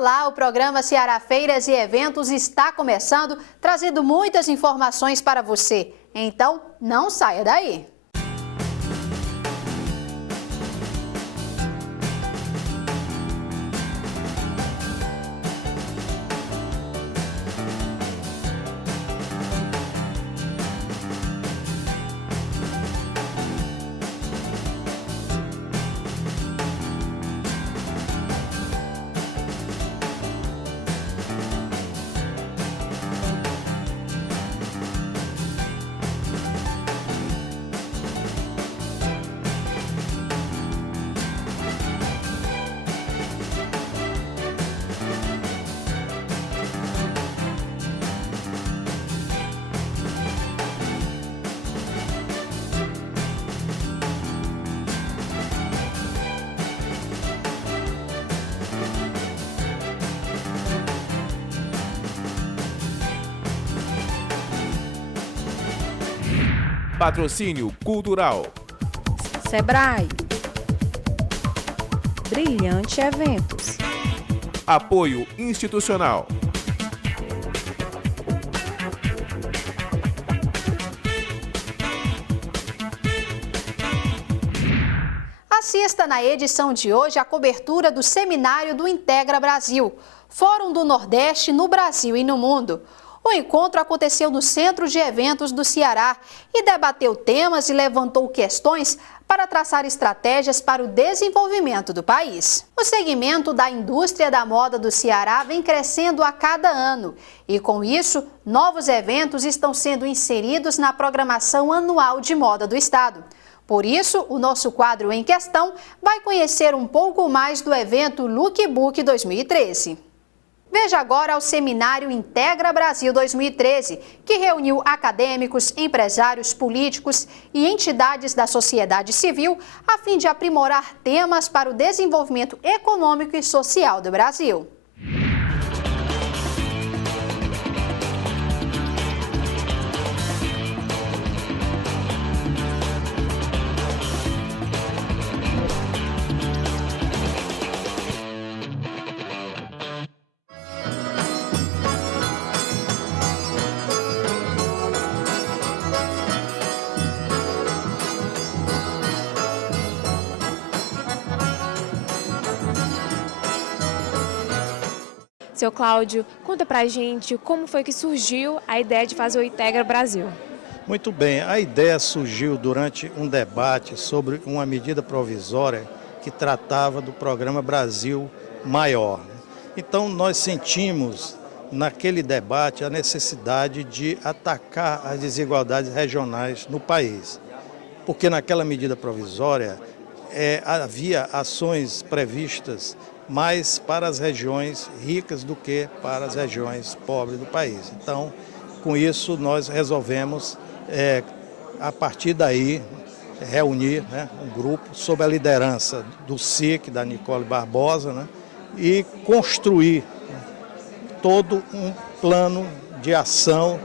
Olá, o programa Ceará Feiras e Eventos está começando, trazendo muitas informações para você. Então, não saia daí! Patrocínio Cultural. Sebrae. Brilhante Eventos. Apoio Institucional. Assista na edição de hoje a cobertura do seminário do Integra Brasil, Fórum do Nordeste no Brasil e no mundo. O encontro aconteceu no Centro de Eventos do Ceará e debateu temas e levantou questões para traçar estratégias para o desenvolvimento do país. O segmento da indústria da moda do Ceará vem crescendo a cada ano e, com isso, novos eventos estão sendo inseridos na programação anual de moda do estado. Por isso, o nosso quadro em questão vai conhecer um pouco mais do evento Lookbook 2013. Veja agora o Seminário Integra Brasil 2013, que reuniu acadêmicos, empresários, políticos e entidades da sociedade civil a fim de aprimorar temas para o desenvolvimento econômico e social do Brasil. Seu Cláudio, conta pra gente como foi que surgiu a ideia de fazer o Integra Brasil. Muito bem, a ideia surgiu durante um debate sobre uma medida provisória que tratava do programa Brasil Maior. Então nós sentimos naquele debate a necessidade de atacar as desigualdades regionais no país, porque naquela medida provisória havia ações previstas mais para as regiões ricas do que para as regiões pobres do país. Então, com isso, nós resolvemos, a partir daí, reunir um grupo sob a liderança do SIC, da Nicole Barbosa, e construir todo um plano de ação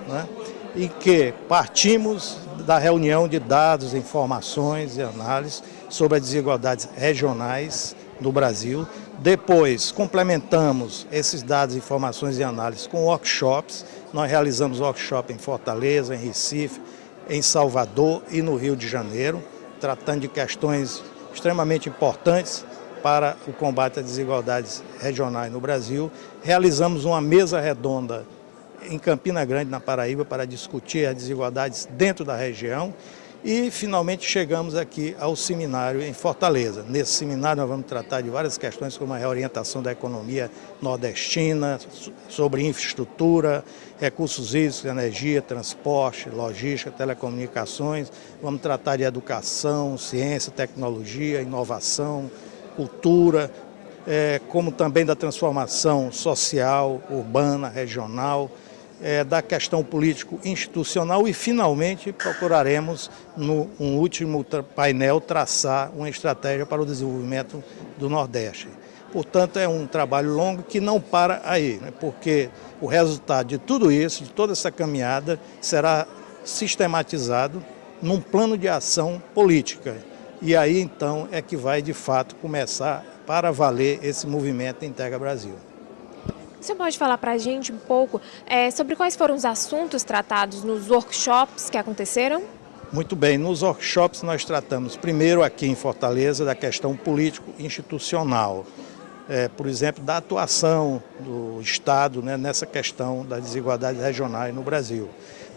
em que partimos da reunião de dados, informações e análises sobre as desigualdades regionais no Brasil. Depois, complementamos esses dados, informações e análises com workshops. Nós realizamos workshop em Fortaleza, em Recife, em Salvador e no Rio de Janeiro, tratando de questões extremamente importantes para o combate às desigualdades regionais no Brasil. Realizamos uma mesa redonda em Campina Grande, na Paraíba, para discutir as desigualdades dentro da região. E, finalmente, chegamos aqui ao seminário em Fortaleza. Nesse seminário, nós vamos tratar de várias questões, como a reorientação da economia nordestina, sobre infraestrutura, recursos hídricos, energia, transporte, logística, telecomunicações. Vamos tratar de educação, ciência, tecnologia, inovação, cultura, como também da transformação social, urbana, regional, da questão político-institucional e, finalmente, procuraremos, no último painel, traçar uma estratégia para o desenvolvimento do Nordeste. Portanto, é um trabalho longo que não para aí, porque o resultado de tudo isso, de toda essa caminhada, será sistematizado num plano de ação política. E aí, então, é que vai, de fato, começar para valer esse movimento Integra Brasil. Você pode falar para a gente um pouco sobre quais foram os assuntos tratados nos workshops que aconteceram? Muito bem, nos workshops nós tratamos primeiro aqui em Fortaleza da questão político-institucional, por exemplo, da atuação do Estado, né, nessa questão das desigualdades regionais no Brasil.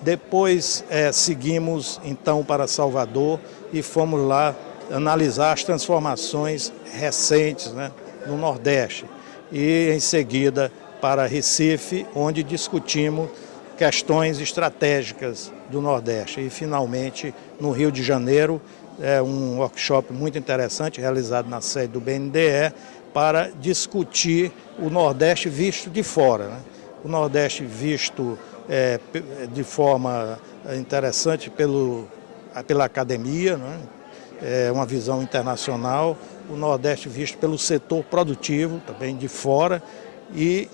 Depois seguimos então para Salvador e fomos lá analisar as transformações recentes, né, no Nordeste e em seguida para Recife, onde discutimos questões estratégicas do Nordeste. E finalmente no Rio de Janeiro, um workshop muito interessante realizado na sede do BNDE para discutir o Nordeste visto de fora, né? O Nordeste visto de forma interessante pela academia, né? Uma visão internacional, o Nordeste visto pelo setor produtivo, também de fora, e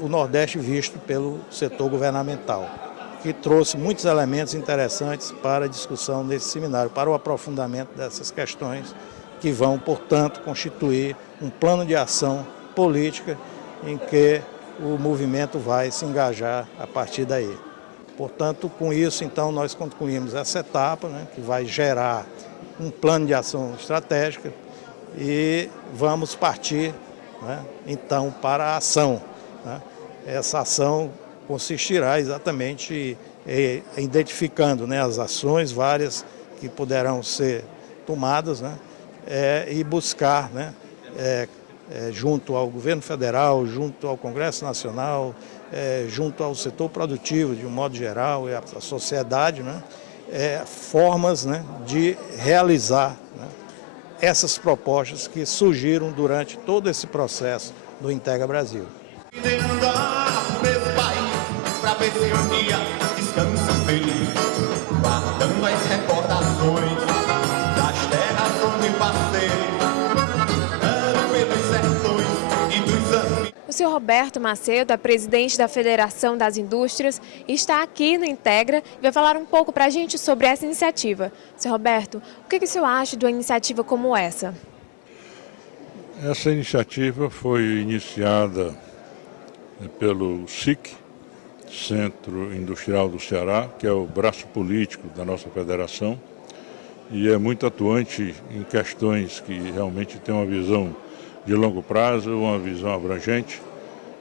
o Nordeste visto pelo setor governamental, que trouxe muitos elementos interessantes para a discussão nesse seminário, para o aprofundamento dessas questões que vão, portanto, constituir um plano de ação política em que o movimento vai se engajar a partir daí. Portanto, com isso, então, nós concluímos essa etapa, né, que vai gerar um plano de ação estratégica e vamos partir, né, então, para a ação. Né? Essa ação consistirá exatamente em identificando, né, as ações várias que poderão ser tomadas, né, e buscar, né, junto ao governo federal, junto ao Congresso Nacional, junto ao setor produtivo de um modo geral e à sociedade, né, formas, né, de realizar, né, essas propostas que surgiram durante todo esse processo do Integra Brasil. Pra ver se um dia descansa feliz, guardando as recordações das terras onde passei, pelos sertões e dos amigos. O senhor Roberto Macedo é presidente da Federação das Indústrias e está aqui no Integra e vai falar um pouco para a gente sobre essa iniciativa. Senhor Roberto, o que o senhor acha de uma iniciativa como essa? Essa iniciativa foi iniciada pelo SIC, Centro Industrial do Ceará, que é o braço político da nossa federação, e é muito atuante em questões que realmente têm uma visão de longo prazo, uma visão abrangente.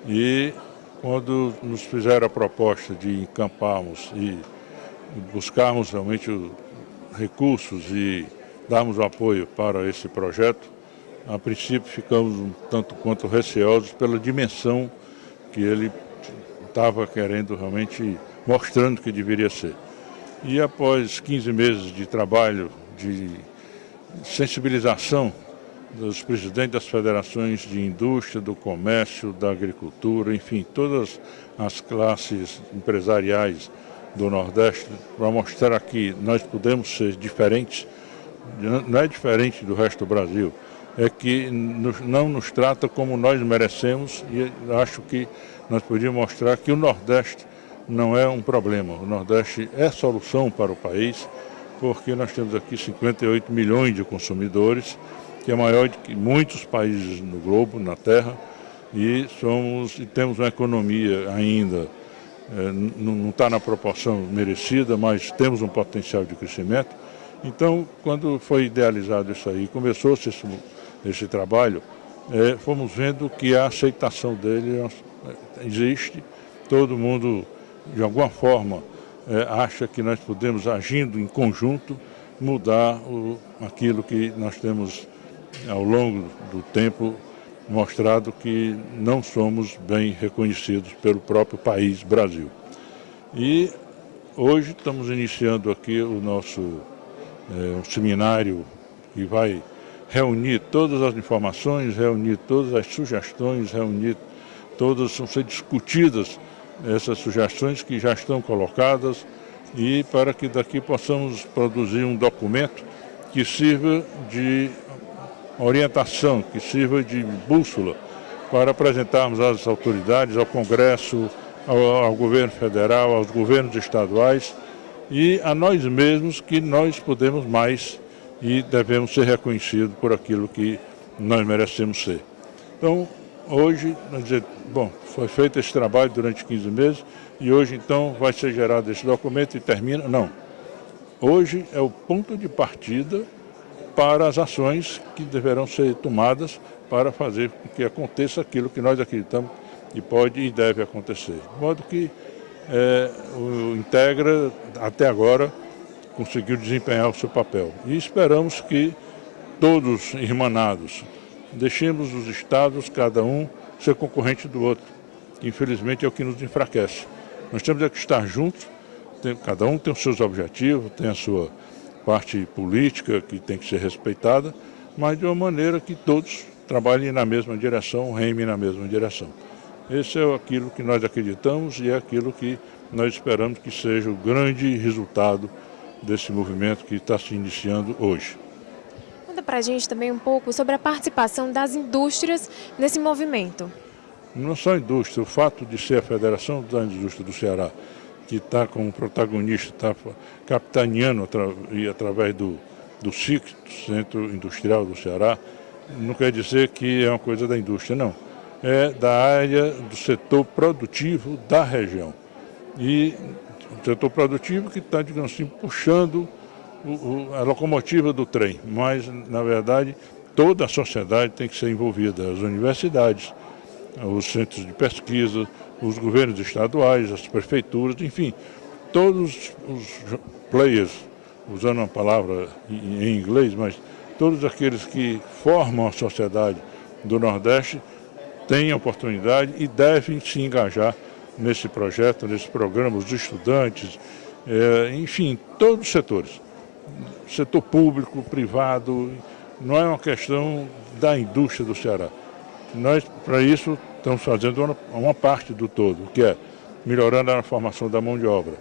E quando nos fizeram a proposta de encamparmos e buscarmos realmente recursos e darmos o apoio para esse projeto, a princípio ficamos um tanto quanto receosos pela dimensão que ele estava querendo realmente, mostrando que deveria ser. E após 15 meses de trabalho, de sensibilização dos presidentes das federações de indústria, do comércio, da agricultura, enfim, todas as classes empresariais do Nordeste, para mostrar que nós podemos ser diferentes, não é diferente do resto do Brasil, é que não nos trata como nós merecemos, e acho que nós podíamos mostrar que o Nordeste não é um problema. O Nordeste é solução para o país, porque nós temos aqui 58 milhões de consumidores, que é maior do que muitos países no globo, na Terra, e temos uma economia ainda, não está na proporção merecida, mas temos um potencial de crescimento. Então, quando foi idealizado isso aí, começou-se esse trabalho, fomos vendo que a aceitação dele existe, todo mundo, de alguma forma, acha que nós podemos, agindo em conjunto, mudar aquilo que nós temos, ao longo do tempo, mostrado que não somos bem reconhecidos pelo próprio país Brasil. E hoje estamos iniciando aqui o nosso seminário que vai reunir todas as informações, reunir todas as sugestões, vão ser discutidas essas sugestões que já estão colocadas e para que daqui possamos produzir um documento que sirva de orientação, que sirva de bússola para apresentarmos às autoridades, ao Congresso, ao governo federal, aos governos estaduais e a nós mesmos que nós podemos mais e devemos ser reconhecidos por aquilo que nós merecemos ser. Então, hoje, quer dizer, bom, foi feito esse trabalho durante 15 meses e hoje então vai ser gerado esse documento e termina. Não. Hoje é o ponto de partida para as ações que deverão ser tomadas para fazer com que aconteça aquilo que nós acreditamos que pode e deve acontecer. De modo que o Integra, até agora, conseguiu desempenhar o seu papel. E esperamos que todos irmanados, deixemos os estados, cada um, ser concorrente do outro. Infelizmente é o que nos enfraquece. Nós temos que estar juntos, cada um tem os seus objetivos, tem a sua parte política que tem que ser respeitada, mas de uma maneira que todos trabalhem na mesma direção, remem na mesma direção. Esse é aquilo que nós acreditamos e é aquilo que nós esperamos que seja o grande resultado desse movimento que está se iniciando hoje. Conta para a gente também um pouco sobre a participação das indústrias nesse movimento. Não só a indústria, o fato de ser a Federação da Indústria do Ceará, que está como protagonista, está capitaneando através do SIC, do Centro Industrial do Ceará, não quer dizer que é uma coisa da indústria, não. É da área do setor produtivo da região. E o setor produtivo que está, digamos assim, puxando a locomotiva do trem, mas, na verdade, toda a sociedade tem que ser envolvida, as universidades, os centros de pesquisa, os governos estaduais, as prefeituras, enfim, todos os players, usando uma palavra em inglês, mas todos aqueles que formam a sociedade do Nordeste têm oportunidade e devem se engajar nesse projeto, nesse programa, os estudantes, enfim, todos os setores. Setor público, privado, não é uma questão da indústria do Ceará. Nós, para isso, estamos fazendo uma parte do todo, que é melhorando a formação da mão de obra.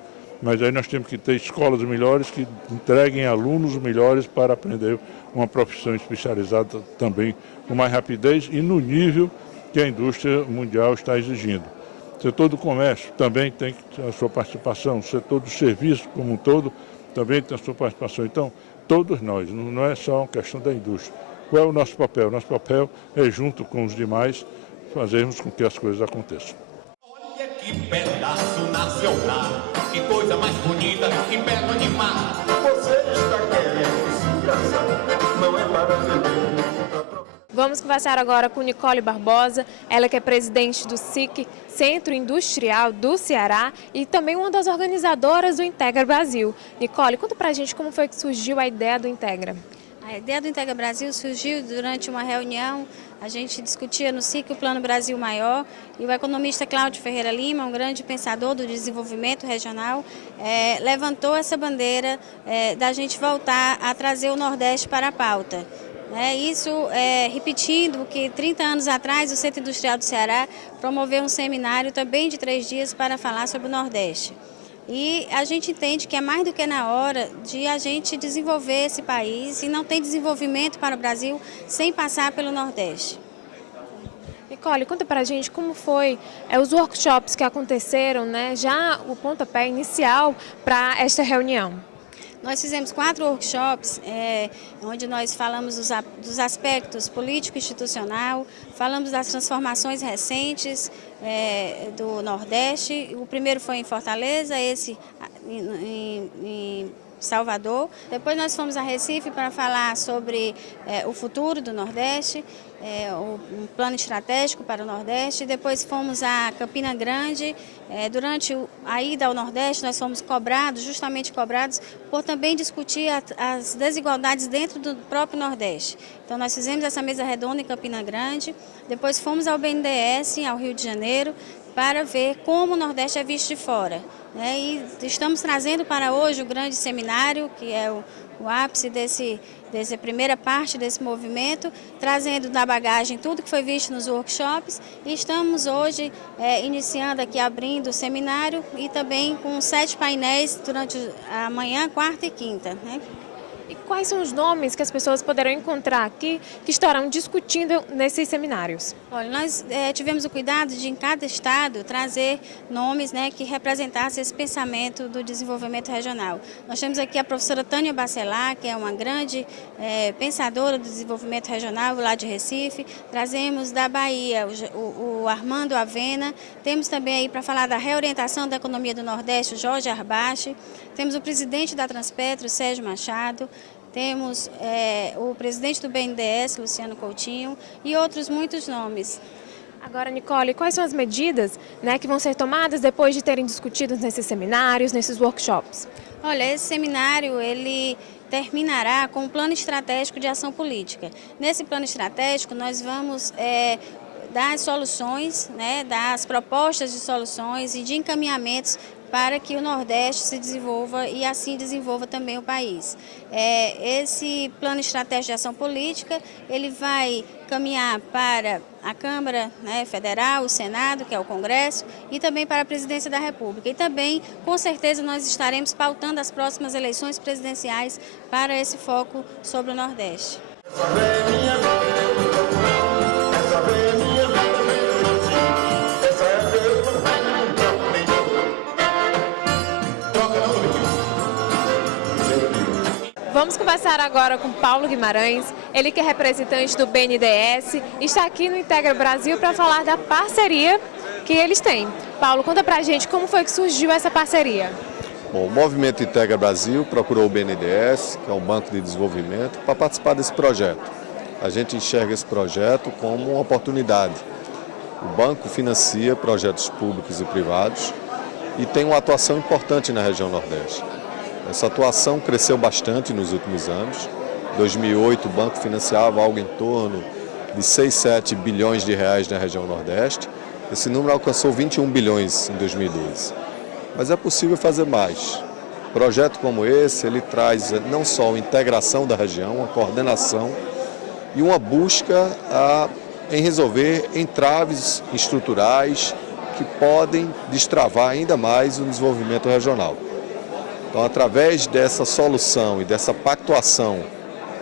Mas aí nós temos que ter escolas melhores que entreguem alunos melhores para aprender uma profissão especializada também com mais rapidez e no nível que a indústria mundial está exigindo. O setor do comércio também tem a sua participação, o setor do serviço como um todo também tem a sua participação. Então, todos nós, não é só uma questão da indústria. Qual é o nosso papel? Nosso papel é, junto com os demais, fazermos com que as coisas aconteçam. Olha que pedaço nacional, que coisa mais bonita, que belo animal. Você está querendo se engraçar, não é para vender. Vamos conversar agora com Nicole Barbosa, ela que é presidente do SIC, Centro Industrial do Ceará, e também uma das organizadoras do Integra Brasil. Nicole, conta pra gente como foi que surgiu a ideia do Integra. A ideia do Integra Brasil surgiu durante uma reunião, a gente discutia no SIC o Plano Brasil Maior, e o economista Cláudio Ferreira Lima, um grande pensador do desenvolvimento regional, levantou essa bandeira da gente voltar a trazer o Nordeste para a pauta. Isso repetindo que 30 anos atrás o Centro Industrial do Ceará promoveu um seminário também de 3 dias para falar sobre o Nordeste. E a gente entende que é mais do que na hora de a gente desenvolver esse país e não tem desenvolvimento para o Brasil sem passar pelo Nordeste. Nicole, conta pra gente como foi os workshops que aconteceram, já o pontapé inicial para esta reunião. Nós fizemos 4 workshops, onde nós falamos dos aspectos político-institucional, falamos das transformações recentes do Nordeste. O primeiro foi em Fortaleza, esse em Salvador. Depois nós fomos a Recife para falar sobre o futuro do Nordeste, um plano estratégico para o Nordeste. Depois fomos a Campina Grande. Durante a ida ao Nordeste nós fomos justamente cobrados, por também discutir as desigualdades dentro do próprio Nordeste. Então nós fizemos essa mesa redonda em Campina Grande. Depois fomos ao BNDES, ao Rio de Janeiro, para ver como o Nordeste é visto de fora. E estamos trazendo para hoje o grande seminário, que é o ápice dessa primeira parte desse movimento, trazendo na bagagem tudo que foi visto nos workshops. E estamos hoje iniciando aqui, abrindo o seminário e também com 7 painéis durante a manhã, quarta e quinta. E quais são os nomes que as pessoas poderão encontrar aqui que estarão discutindo nesses seminários? Olha, nós tivemos o cuidado de, em cada estado, trazer nomes, né, que representassem esse pensamento do desenvolvimento regional. Nós temos aqui a professora Tânia Bacelar, que é uma grande pensadora do desenvolvimento regional lá de Recife. Trazemos da Bahia o Armando Avena. Temos também aí para falar da reorientação da economia do Nordeste, o Jorge Arbache. Temos o presidente da Transpetro, Sérgio Machado. Temos o presidente do BNDES, Luciano Coutinho, e outros muitos nomes. Agora, Nicole, quais são as medidas, né, que vão ser tomadas depois de terem discutido nesses seminários, nesses workshops? Olha, esse seminário, ele terminará com um plano estratégico de ação política. Nesse plano estratégico, nós vamos dar as soluções, né, dar as propostas de soluções e de encaminhamentos para que o Nordeste se desenvolva e assim desenvolva também o país. Esse plano estratégico de ação política, ele vai caminhar para a Câmara, né, Federal, o Senado, que é o Congresso, e também para a Presidência da República. E também, com certeza, nós estaremos pautando as próximas eleições presidenciais para esse foco sobre o Nordeste. Vamos conversar agora com Paulo Guimarães, ele que é representante do BNDES, está aqui no Integra Brasil para falar da parceria que eles têm. Paulo, conta pra gente como foi que surgiu essa parceria. Bom, o Movimento Integra Brasil procurou o BNDES, que é um banco de desenvolvimento, para participar desse projeto. A gente enxerga esse projeto como uma oportunidade. O banco financia projetos públicos e privados e tem uma atuação importante na região Nordeste. Essa atuação cresceu bastante nos últimos anos. Em 2008, o banco financiava algo em torno de 6, 7 bilhões de reais na região Nordeste. Esse número alcançou 21 bilhões em 2012. Mas é possível fazer mais. Um projeto como esse, ele traz não só a integração da região, uma coordenação e uma busca em resolver entraves estruturais que podem destravar ainda mais o desenvolvimento regional. Então, através dessa solução e dessa pactuação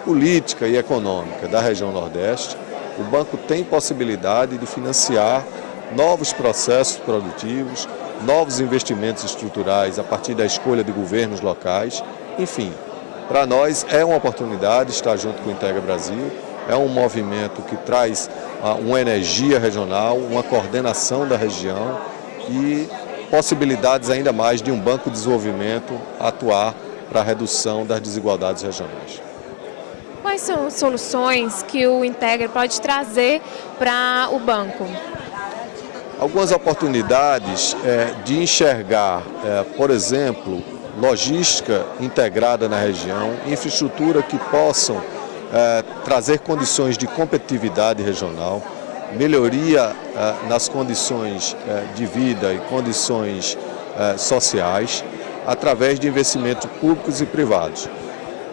política e econômica da região Nordeste, o banco tem possibilidade de financiar novos processos produtivos, novos investimentos estruturais a partir da escolha de governos locais. Enfim, para nós é uma oportunidade estar junto com o Integra Brasil, é um movimento que traz uma energia regional, uma coordenação da região e possibilidades ainda mais de um banco de desenvolvimento atuar para a redução das desigualdades regionais. Quais são as soluções que o Integra pode trazer para o banco? Algumas oportunidades de enxergar, por exemplo, logística integrada na região, infraestrutura que possam trazer condições de competitividade regional, melhoria nas condições de vida e condições sociais, através de investimentos públicos e privados.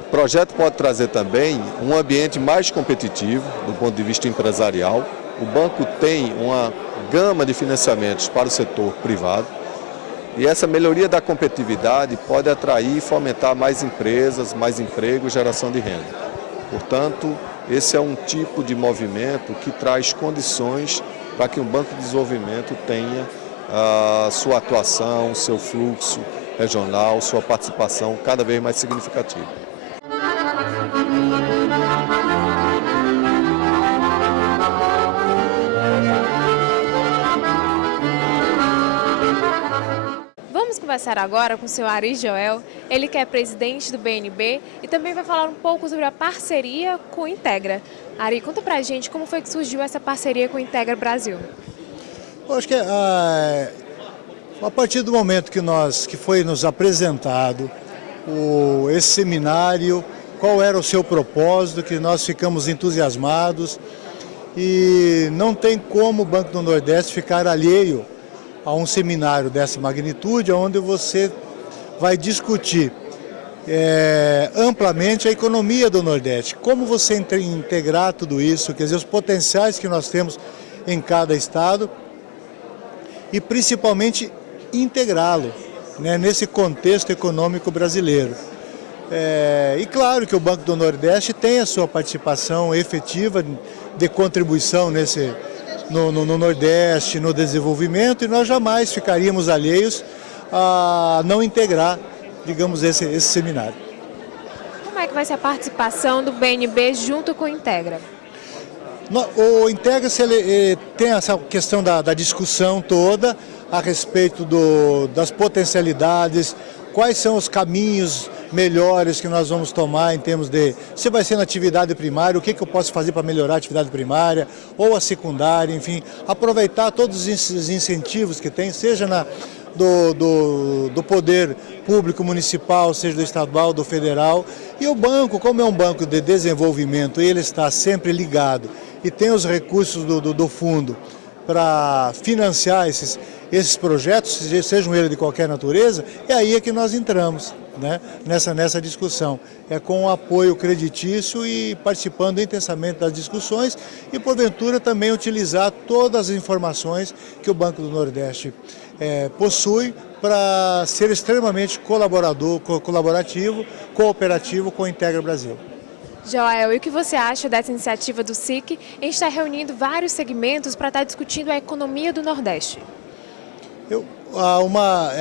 O projeto pode trazer também um ambiente mais competitivo do ponto de vista empresarial. O banco tem uma gama de financiamentos para o setor privado e essa melhoria da competitividade pode atrair e fomentar mais empresas, mais emprego e geração de renda. Portanto, esse é um tipo de movimento que traz condições para que um banco de desenvolvimento tenha sua atuação, seu fluxo regional, sua participação cada vez mais significativa. Vamos conversar agora com o senhor Ari Joel, ele que é presidente do BNB e também vai falar um pouco sobre a parceria com o Integra. Ari, conta pra gente como foi que surgiu essa parceria com o Integra Brasil. Eu acho que a partir do momento que foi nos apresentado esse seminário, qual era o seu propósito, que nós ficamos entusiasmados e não tem como o Banco do Nordeste ficar alheio a um seminário dessa magnitude, onde você vai discutir amplamente a economia do Nordeste. Como você integrar tudo isso, quer dizer, os potenciais que nós temos em cada estado e principalmente integrá-lo, né, nesse contexto econômico brasileiro. E claro que o Banco do Nordeste tem a sua participação efetiva de contribuição no Nordeste, no desenvolvimento, e nós jamais ficaríamos alheios a não integrar, digamos, esse seminário. Como é que vai ser a participação do BNB junto com o Integra? O Integra ele tem essa questão da discussão toda a respeito das potencialidades, quais são os caminhos melhores que nós vamos tomar em termos de se vai ser na atividade primária, o que eu posso fazer para melhorar a atividade primária ou a secundária, enfim, aproveitar todos esses incentivos que tem, seja do poder público municipal, seja do estadual, do federal. E o banco, como é um banco de desenvolvimento, ele está sempre ligado e tem os recursos do fundo para financiar esses projetos, sejam eles de qualquer natureza, é aí que nós entramos, né, nessa discussão. É com o apoio creditício e participando intensamente das discussões e, porventura, também utilizar todas as informações que o Banco do Nordeste possui para ser extremamente colaborativo, cooperativo com o Integra Brasil. Joel, e o que você acha dessa iniciativa do SIC em estar reunindo vários segmentos para estar discutindo a economia do Nordeste? Uma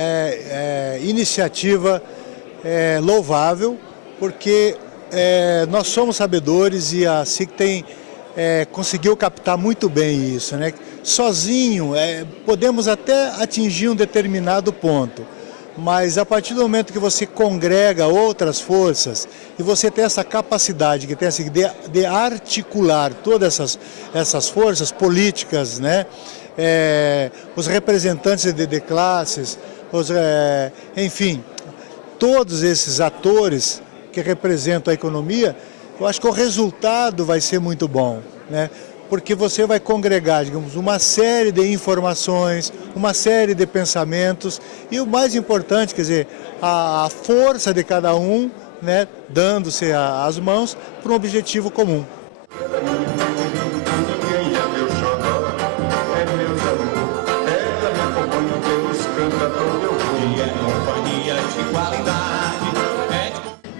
iniciativa louvável, porque nós somos sabedores e a SIC conseguiu captar muito bem isso, né? Sozinho podemos até atingir um determinado ponto, mas a partir do momento que você congrega outras forças e você tem essa capacidade que tem assim, de articular todas essas forças políticas, né? Os representantes de classes, enfim, todos esses atores que representam a economia, eu acho que o resultado vai ser muito bom, né? Porque você vai congregar, digamos, uma série de informações, uma série de pensamentos e o mais importante, quer dizer, a força de cada um, né, dando-se as mãos para um objetivo comum.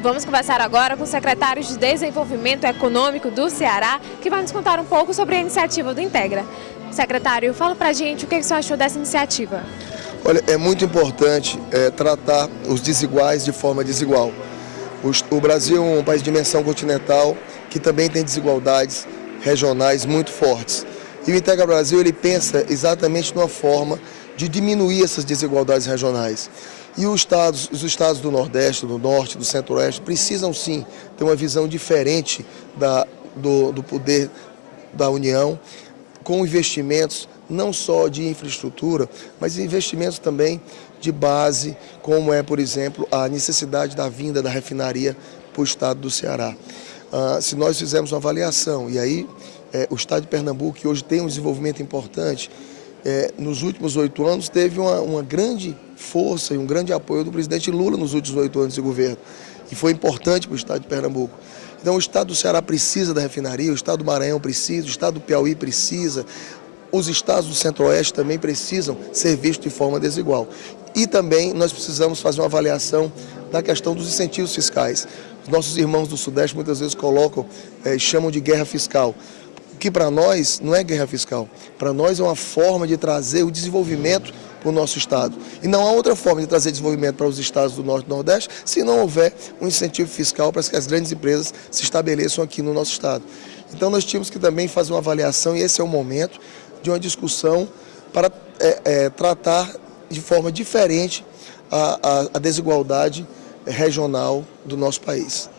Vamos conversar agora com o secretário de Desenvolvimento Econômico do Ceará, que vai nos contar um pouco sobre a iniciativa do Integra. Secretário, fala pra gente o que você achou dessa iniciativa. Olha, é muito importante tratar os desiguais de forma desigual. O Brasil é um país de dimensão continental que também tem desigualdades regionais muito fortes. E o Integra Brasil ele pensa exatamente numa forma de diminuir essas desigualdades regionais. E os estados do Nordeste, do Norte, do Centro-Oeste precisam sim ter uma visão diferente do poder da União, com investimentos não só de infraestrutura, mas investimentos também de base, como por exemplo, a necessidade da vinda da refinaria para o estado do Ceará. Se nós fizermos uma avaliação, e aí o estado de Pernambuco, que hoje tem um desenvolvimento importante, nos últimos 8 anos teve uma grande força e um grande apoio do presidente Lula nos últimos 8 anos de governo. E foi importante para o estado de Pernambuco. Então o estado do Ceará precisa da refinaria, o estado do Maranhão precisa, o estado do Piauí precisa, os estados do Centro-Oeste também precisam ser vistos de forma desigual. E também nós precisamos fazer uma avaliação da questão dos incentivos fiscais. Os nossos irmãos do Sudeste muitas vezes colocam, chamam de guerra fiscal. Que para nós não é guerra fiscal, para nós é uma forma de trazer o desenvolvimento para o nosso estado. E não há outra forma de trazer desenvolvimento para os estados do Norte e do Nordeste se não houver um incentivo fiscal para que as grandes empresas se estabeleçam aqui no nosso estado. Então nós tínhamos que também fazer uma avaliação, e esse é o momento de uma discussão para tratar de forma diferente a desigualdade regional do nosso país.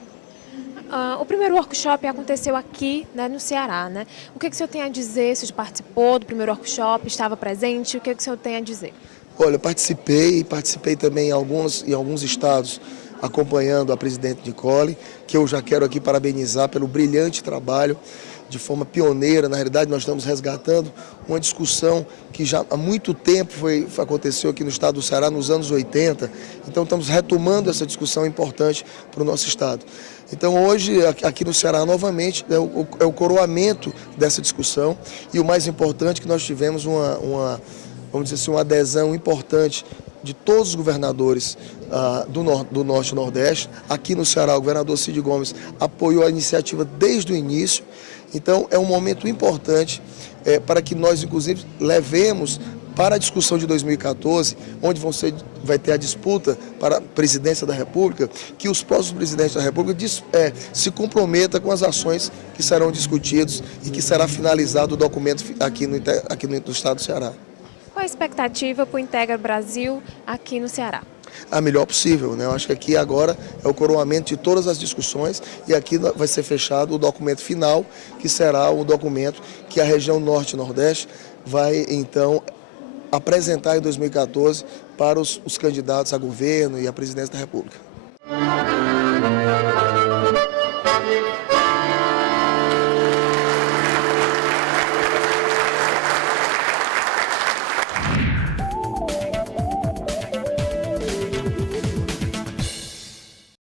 O primeiro workshop aconteceu aqui, né, no Ceará, né? O que o senhor tem a dizer? O senhor participou do primeiro workshop, estava presente? O que o senhor tem a dizer? Olha, participei também em alguns estados, acompanhando a presidente Nicole, que eu já quero aqui parabenizar pelo brilhante trabalho, de forma pioneira. Na realidade, nós estamos resgatando uma discussão que já há muito tempo aconteceu aqui no estado do Ceará, nos anos 80. Então, estamos retomando essa discussão importante para o nosso estado. Então, hoje, aqui no Ceará, novamente, é o coroamento dessa discussão. E o mais importante é que nós tivemos vamos dizer assim, uma adesão importante de todos os governadores do Norte e Nordeste. Aqui no Ceará, o governador Cid Gomes apoiou a iniciativa desde o início. Então, é um momento importante para que nós, inclusive, levemos para a discussão de 2014, onde vai ter a disputa para a presidência da República, que os próximos presidentes da República se comprometam com as ações que serão discutidas e que será finalizado o documento aqui no estado do Ceará. Qual a expectativa para o Integra Brasil aqui no Ceará? A melhor possível, né? Eu acho que aqui agora é o coroamento de todas as discussões e aqui vai ser fechado o documento final, que será o documento que a região Norte e Nordeste vai, então, apresentar em 2014 para os candidatos a governo e a presidência da República.